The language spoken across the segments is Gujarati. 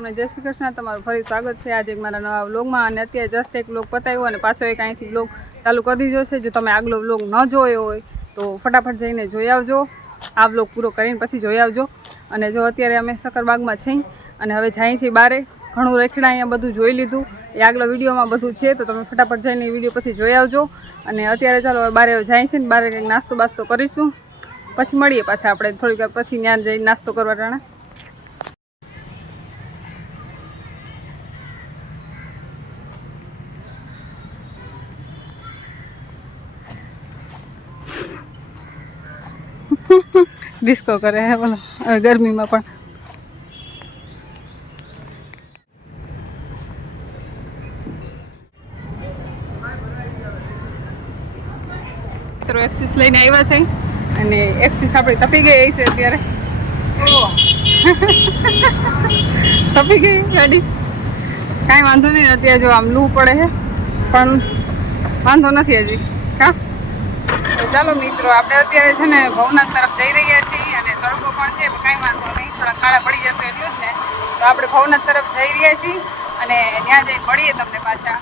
નમસ્કાર ને જય શ્રી કૃષ્ણ। તમારું ફરી સ્વાગત છે આજે મારા નવા વ્લોગમાં। અને અત્યારે જસ્ટ એક વ્લોગ પતાવ્યો અને પાછો એક અહીંથી વ્લોગ ચાલુ કરી દીધો છે। જો તમે આગલો વ્લોગ ન જોયો હોય તો ફટાફટ જઈને જોઈ આવજો, આ વ્લોગ પૂરો કરીને પછી જોઈ આવજો। અને જો અત્યારે અમે સક્કરબાગમાં છીએ અને હવે જઈએ છીએ બારે। ઘણું રેખડા અહીંયા બધું જોઈ લીધું, એ આગલા વિડીયોમાં બધું છે, તો તમે ફટાફટ જઈને એ વિડીયો પછી જોઈ આવજો। અને અત્યારે ચાલો બારે જઈએ છીએ ને બારે કંઈક નાસ્તો બાસ્તો કરીશું, પછી મળીએ પાછા આપણે થોડીક વાર પછી ત્યાં જઈને નાસ્તો કરવા ટાણે। ડિસ્કો કરે હે બોલો ગરમીમાં પણ। મિત્રો એક્સિસ લઈને આવ્યા છે અને એક્સિસ આપણી તપી ગઈ છે અત્યારે। તપી ગઈ ગાડી, કાંઈ વાંધો નહીં। અત્યારે જો આમ લૂ પડે છે પણ વાંધો નથી હજી કા। તો ચાલો મિત્રો આપણે અત્યારે છે ને ભવનાથ તરફ જઈ રહ્યા છીએ અને તડકો પણ છે, કાંઈ વાંધો નહીં, થોડા કાળા પડી જશે એટલું જ ને। તો આપણે ભવનાથ તરફ જઈ રહ્યા છીએ અને ત્યાં જઈને મળીએ તમને પાછા।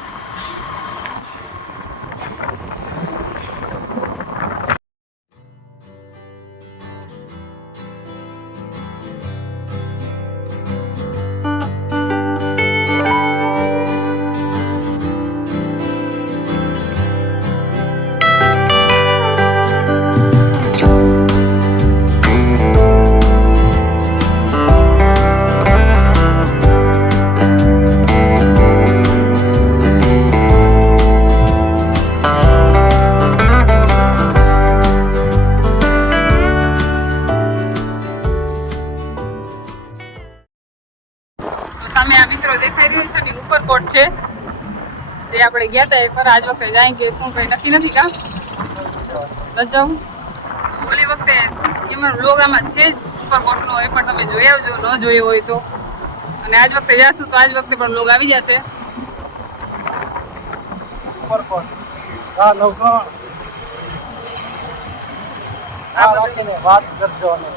સામે આ મિત્રો દેખાઈ રહ્યું છે ને ઉપરકોટ છે, જે આપણે ગયા હતા એક વાર। આજ વખતે જાય કે શું કંઈ નક્કી નથી કા રજાઉ। ઓલી વખતે એમાં વ્લોગ આમાં છે જ ઉપરકોટનો, એ પણ તમે જોઈ આવજો ન જોયો હોય તો। અને આજ વખતે જાશું તો આજ વખતે પણ વ્લોગ આવી જશે। ઉપરકોટ આ લોકો આ રાખીને વાત કરજો અને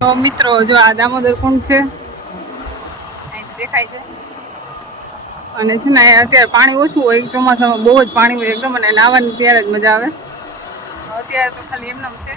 તો મિત્રો જો આ દામોદર કુંડ છે, અહીંથી દેખાય છે। અને છે ને અત્યારે પાણી ઓછું હોય, ચોમાસામાં બહુ જ પાણી હોય એકદમ, અને નાહવાની ત્યારે જ મજા આવે। અત્યારે તો ખાલી એમનેમ છે।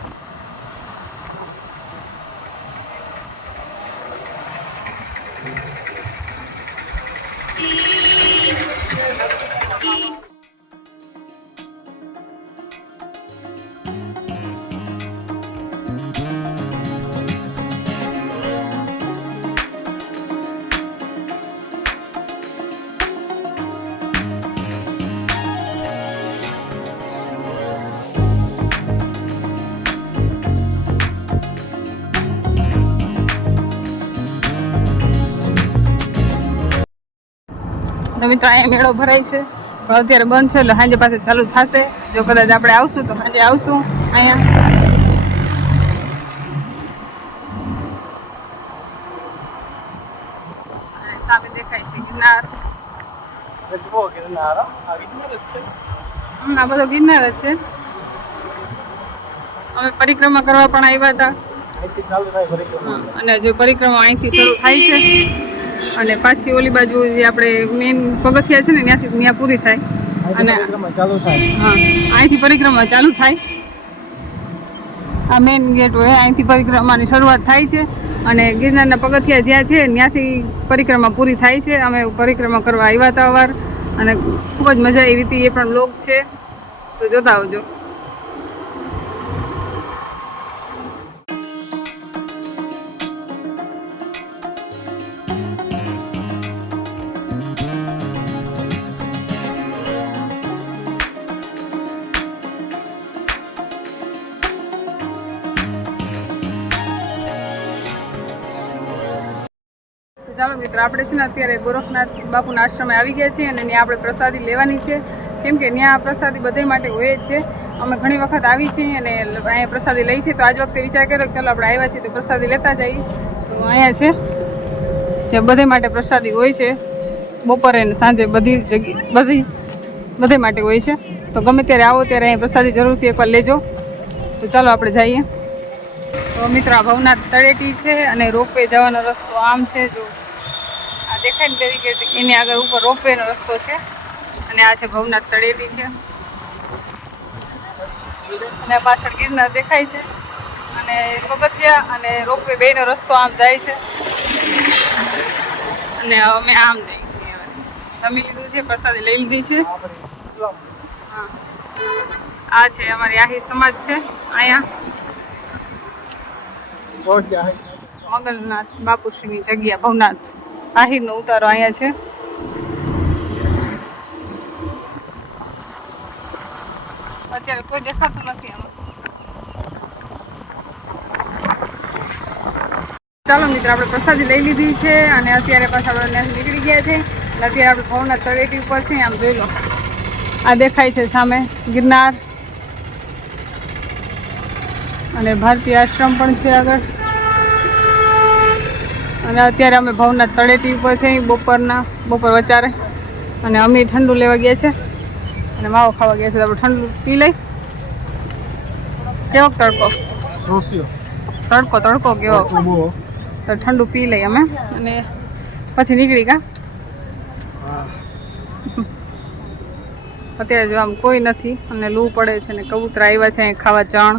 તો મિત્રો અહીંયા મેળો ભરાય છે, પણ અત્યારે બંધ છે, એટલે સાંજે પાસે ચાલુ થશે। જો કદાચ આપણે આવશું તો સાંજે આવશું અહીંયા। સામે દેખાય છે ગિરનાર, આ બધો ગિરનાર જ છે। અમે પરિક્રમા કરવા પણ આવ્યા હતા, અને જો પરિક્રમા અહીંથી શરૂ થાય છે અને પાછી ઓલી બાજુ જે આપણે મેન પગથિયા છે ને ત્યાં પૂરી થાય, અને હા અહીંથી પરિક્રમા ચાલુ થાય। આ મેન ગેટ હોય, અહીંથી પરિક્રમાની શરૂઆત થાય છે અને ગિરનારના પગથિયા જ્યાં છે ત્યાંથી પરિક્રમા પૂરી થાય છે। અમે પરિક્રમા કરવા આવ્યા હતા વાર, અને ખૂબ જ મજા આવી હતી, એ પણ વ્લોગ છે, તો જોતા આવજો। ચાલો મિત્રો, આપણે છે ને અત્યારે ગોરખનાથ બાપુના આશ્રમે આવી ગયા છીએ અને ત્યાં આપણે પ્રસાદી લેવાની છે. કેમ કે ત્યાં પ્રસાદી બધે માટે હોય જ છે. અમે ઘણી વખત આવી છીએ અને અહીંયા પ્રસાદી લઈ છે, તો આજ વખતે વિચાર કર્યો કે ચાલો આપણે આવ્યા છીએ તો પ્રસાદી લેતા જઈએ. તો અહીંયા છે જે બધે માટે પ્રસાદી હોય છે, બપોરે ને સાંજે બધી જગ્યાએ બધે માટે હોય છે. તો ગમે ત્યારે આવો ત્યારે અહીંયા પ્રસાદી જરૂરથી એકવાર લેજો. તો ચાલો આપણે જઈએ. તો મિત્રો, આ ભવનાથ તળેટી છે અને રોપવે જવાનો રસ્તો આમ છે. જો આ દેખાય ને બેરીકેડ, એની આગળ ઉપર રોપવેનો રસ્તો છે અને આ છે ભવનાથ તળેટી છે. અને પાછળ ગિરનાર દેખાય છે અને પગથિયા અને રોપવે બેનો રસ્તો આમ જાય છે અને અમે આમ જઈએ છીએ. જમી લીધું છે, પ્રસાદી લઈ લીધી છે. હા, આ છે અમારી આહી સમાજ છે. અહીંયા મગલનાથ બાપુશ્રીની જગ્યા ભવનાથ, આહીરનો ઉતારો અહીંયા છે. અત્યારે કોઈ દેખાતું નથી આમાં. ચાલો મિત્રો, આપણે પ્રસાદી લઈ લીધી છે અને અત્યારે પાછા આપણે ત્યાંથી નીકળી ગયા છે. અને અત્યારે આપણે ભવનાથ તળેટી ઉપર છે. આમ જોઈ લો, આ દેખાય છે સામે ગિરનાર અને ભારતીય આશ્રમ પણ છે આગળ. અને અત્યારે અમે ભવનાથ તળેટી ઉપર છે બપોર વચારે. અને અમે ઠંડુ લેવા ગયા છે અને માવો ખાવા ગયા છે. આપણે ઠંડુ પી લઈ. કેવો તડકો કેવો, તો ઠંડુ પી લઈ અમે અને પછી નીકળી ગયા. અત્યારે જો આમ કોઈ નથી અને લૂ પડે છે ને કબૂતરા આવ્યા છે અહીં ખાવા ચણ.